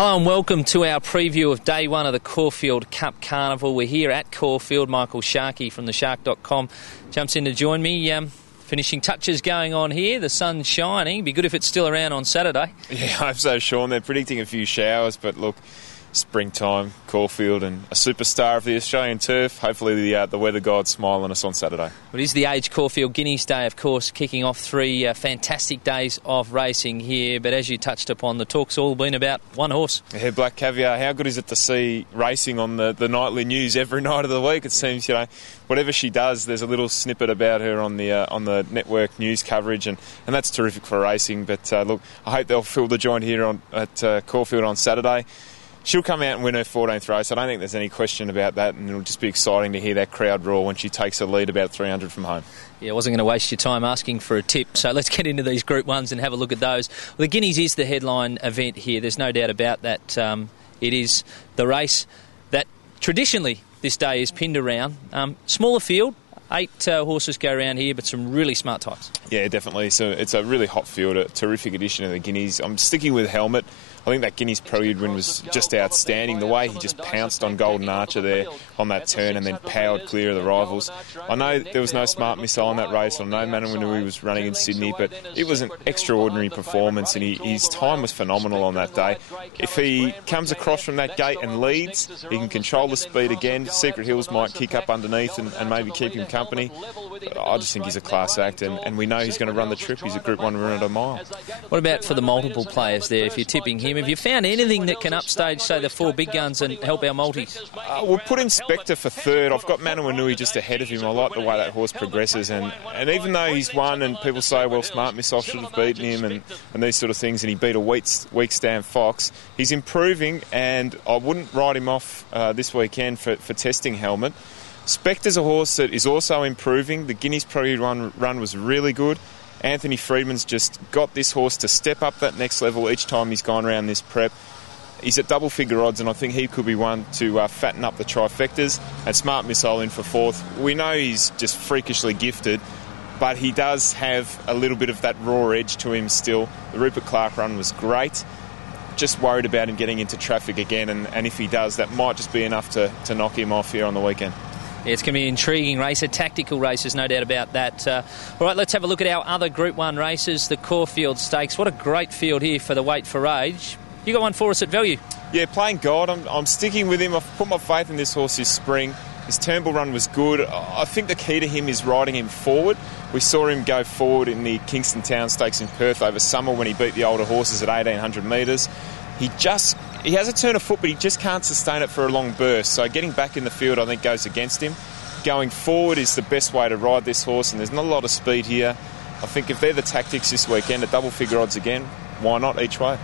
Hello and welcome to our preview of day one of the Caulfield Cup Carnival. We're here at Caulfield. Michael Sharkie from theshark.com jumps in to join me. Finishing touches going on here. The sun's shining. Be good if it's still around on Saturday. Yeah, I hope so, Sean. They're predicting a few showers, but look, springtime, Caulfield, and a superstar of the Australian turf. Hopefully the weather gods smile on us on Saturday. It is the Age Caulfield Guineas Day, of course, kicking off three fantastic days of racing here. But as you touched upon, the talk's all been about one horse. Yeah, Black Caviar. How good is it to see racing on the nightly news every night of the week? It seems, whatever she does, there's a little snippet about her on the network news coverage, and that's terrific for racing. But look, I hope they'll fill the joint here at Caulfield on Saturday. She'll come out and win her 14th race. I don't think there's any question about that, and it'll just be exciting to hear that crowd roar when she takes a lead about 300 from home. Yeah, I wasn't going to waste your time asking for a tip, so let's get into these Group 1s and have a look at those. Well, the Guineas is the headline event here. There's no doubt about that. It is the race that traditionally this day is pinned around. Smaller field. 8 horses go around here, but some really smart types. Yeah, definitely. So it's a really hot field, a terrific addition of the Guineas. I'm sticking with Helmet. I think that Guineas Prelude win was just outstanding. The way he just pounced on Golden Archer there on that turn and then powered clear of the rivals. I know there was no smart missile in that race. I know Manawanui was running in Sydney, but it was an extraordinary performance, and his time was phenomenal on that day. If he comes across from that gate and leads, he can control the speed again. Secret Hills might kick up underneath and maybe keep him company. I just think he's a class act, and we know he's going to run the trip. He's a Group 1 runner at a mile. What about for the multiple players there, if you're tipping him? Have you found anything that can upstage, say, the 4 big guns and help our multis? We'll put Inspector for third. I've got Manawanui just ahead of him. I like the way that horse progresses, and even though he's won and people say, well, Smart Missile should have beaten him and these sort of things, and he beat a weak stand Fox, he's improving, and I wouldn't write him off this weekend for testing Helmet. Spectre's a horse that is also improving. The Guineas Prelude run was really good. Anthony Freedman's just got this horse to step up that next level each time he's gone around this prep. He's at double-figure odds, and I think he could be one to fatten up the trifectas. And Smart Missile in for fourth. We know he's just freakishly gifted, but he does have a little bit of that raw edge to him still. The Rupert Clark run was great. Just worried about him getting into traffic again, and if he does, that might just be enough to knock him off here on the weekend. Yeah, it's going to be an intriguing race, a tactical race, there's no doubt about that. All right, let's have a look at our other Group 1 races, the Caulfield Stakes. What a great field here for the Weight for Age. You got one for us at value? Yeah, playing God. I'm sticking with him. I've put my faith in this horse this spring. His Turnbull run was good. I think the key to him is riding him forward. We saw him go forward in the Kingston Town Stakes in Perth over summer when he beat the older horses at 1,800 metres. He has a turn of foot, but he just can't sustain it for a long burst. So getting back in the field, I think, goes against him. Going forward is the best way to ride this horse, and there's not a lot of speed here. I think if they're the tactics this weekend, at double-figure odds again, why not each way?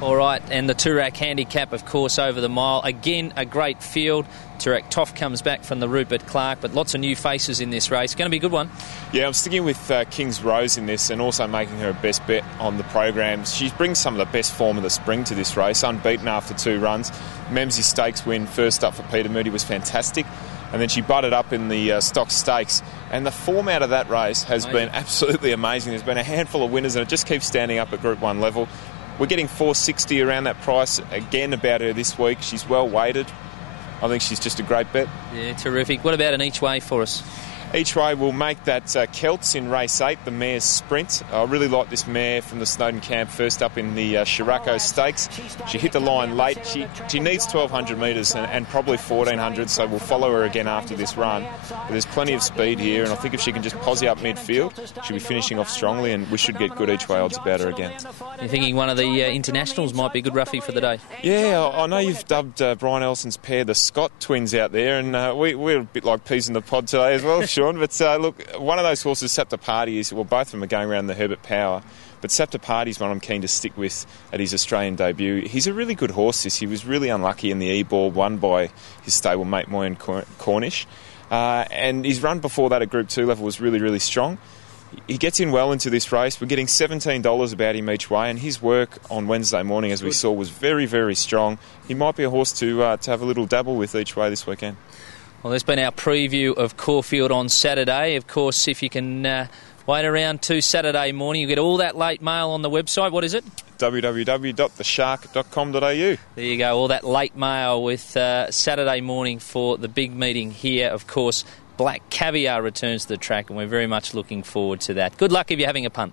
All right, and the Toorak handicap, of course, over the mile. Again, a great field. Toorak Toff comes back from the Rupert Clark, but lots of new faces in this race. Going to be a good one. Yeah, I'm sticking with King's Rose in this, and also making her a best bet on the program. She brings some of the best form of the spring to this race, unbeaten after 2 runs. Memsey Stakes win first up for Peter Moody was fantastic, and then she butted up in the Stock Stakes, and the form out of that race has been absolutely amazing. There's been a handful of winners, and it just keeps standing up at Group 1 level. We're getting $4.60 around that price again about her this week. She's well weighted. I think she's just a great bet. Yeah, terrific. What about an each way for us? Each way will make that Celts in race 8, the mare's sprint. I really like this mare from the Snowden camp, first up in the Shirako Stakes. She hit the line late. She needs 1,200 metres and probably 1,400, so we'll follow her again after this run. But there's plenty of speed here, and I think if she can just posse up midfield, she'll be finishing off strongly, and we should get good each way odds about her again. You're thinking one of the internationals might be a good roughie for the day? Yeah, I know you've dubbed Brian Ellison's pair the Scott twins out there, and we're a bit like peas in the pod today as well, Sean. But look, one of those horses, Saptapati, both of them are going around the Herbert Power. But Saptapati's one I'm keen to stick with at his Australian debut. He's a really good horse, this. He was really unlucky in the E-Ball, won by his stablemate Moyen Cornish. And his run before that at Group 2 level was really, really strong. He gets in well into this race. We're getting $17 about him each way, and his work on Wednesday morning, as we saw, was very, very strong. He might be a horse to have a little dabble with each way this weekend. Well, there's been our preview of Caulfield on Saturday. Of course, if you can Wait around to Saturday morning. You get all that late mail on the website. What is it? www.theshark.com.au. There you go, all that late mail with Saturday morning for the big meeting here. Of course, Black Caviar returns to the track, and we're very much looking forward to that. Good luck if you're having a punt.